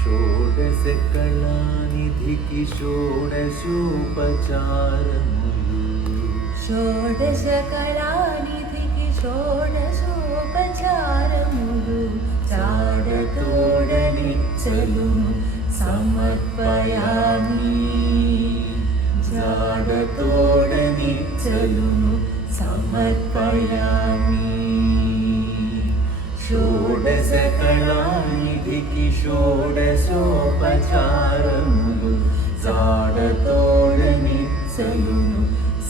షోడశకళానిధికి షోడశోపచారములు షోడశకళానిధికి షోడశోపచారములు జాడతోడనిచ్చలును సమర్పయామి జాడతోడనిచ్చలును సమర్పయామి షోడశకళానిధికి షోడశోపచారములు జాడతోడనిచ్చలును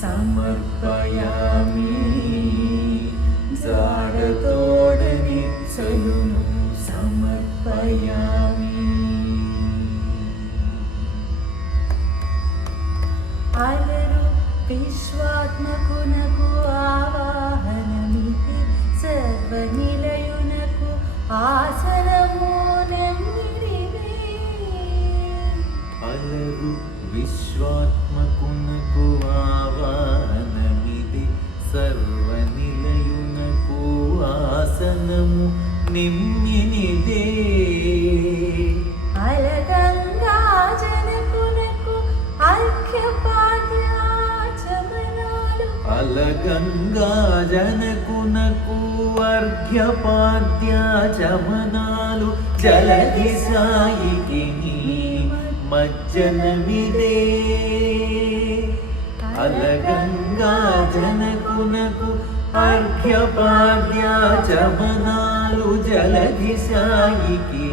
సమర్పయామి జాడతోడనిచ్చలును సమర్పయామి. అలరు విశ్వాత్మకునకు ఆవాహనమితి సర్వనిలయునకు ఆసనము నెమ్మిదివే. అలరు విశ్వాత్మకునకు ఆవాహనమిది సర్వనిలయునకు ఆసనము నిమ్మినిదే. అలగంగా జనకునకు అర్ఘ్యపాద్యాచమనాలు అలగంగా జనకునకు అర్ఘ్యపాద్యాచమనాలు జలధి సాయికి మజ్జనమిదే. అలగంగా జనకునకు అర్ఘ్యపాద్యాచమనాలు జలధి సాయికి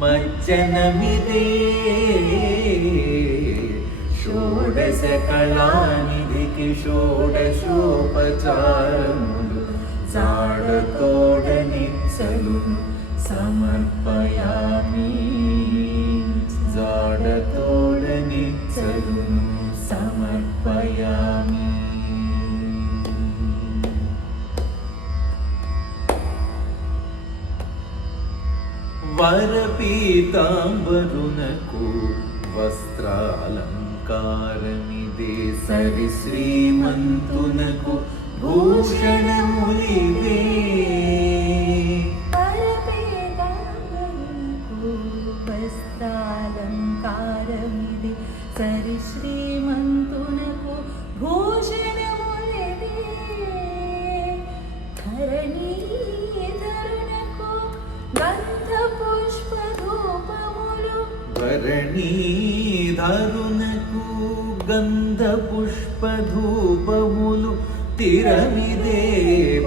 మజ్జనమిదే. షోడశకళానిధికి షోడశోపచారములు జాడతోడనిచ్చలును సమర్పయామి జాడతోడనిచ్చలును సమర్పయామి. వరపీతాంబరునకు వస్త్రాలంకారమిదే సరి శ్రీమంతునకు భూషణములివే. పరపేదాంబరునకు వస్త్రాలంకారమిది సరి శ్రీమంతునకు భూషణములివే. ధరణీధరునకు గంధ పుష్పధూపములు ధరణీధరునకు గంధ పుష్పధూపములు తిరమిదే.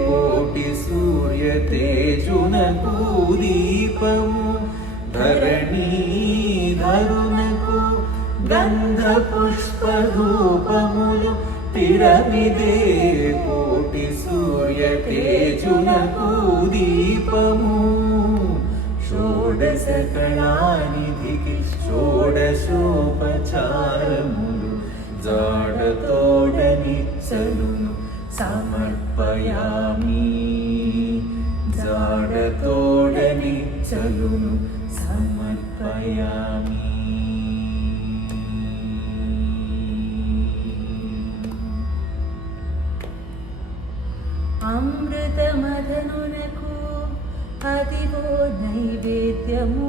కోటి సూర్య తేజునకు దీపము ధరణీధరునకు గంధ పుష్పధూపములు తిరమిదే. కోటి సూర్య తేజునకు దీపము. షోడశకళానిధికి షోడశోపచారములు జాడతోడనిచ్చలును సమర్పయామి జాడతోడనిచ్చలును సమర్పయామి. అమృతమదనునకు అదివో నైవేద్యము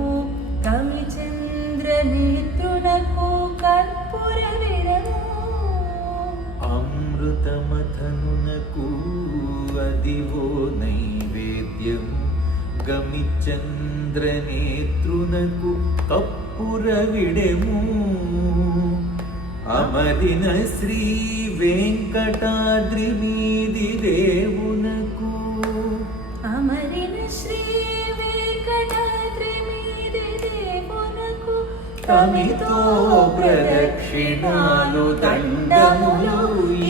కమిచంద్రనేత్రునకు కర్పూర విడము. అమృతమథనునకు అదివో నైవేద్యము గమిచంద్రనేత్రునకు కప్పుర విడెము. అమరిన శ్రీ వెంకటాద్రి మీది దేవునకు అమరిన శ్రీ వెంకటాద్రి మీది దేవునకు తమితో ప్రదక్షిణాలు దండములు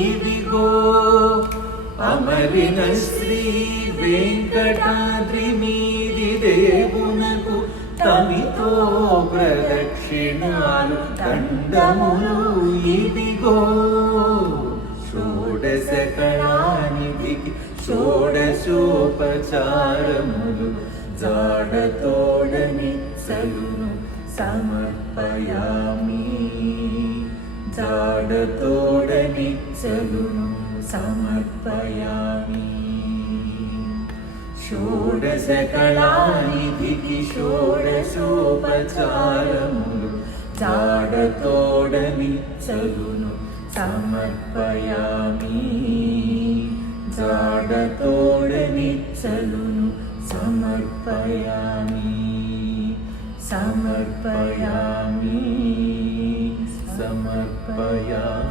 ఇవిగో. అమరిన శ్రీ వెంకటాద్రి మీది దేవునకు తమితో ప్రదక్షిణాలు దండములు ఇవిగో. షోడశకళానిధికి షోడశోపచారములు జాడతోడనిచ్చలును సమర్పయామి జాడతోడనిచ్చలును సమర్పయామి. షోడశకళానిధికి షోడశోపచారములు జాడతోడనిచ్చలును సమర్పయామి జాడతోడనిచ్చలును సమర్పయామి సమర్పయామి సమర్పయామి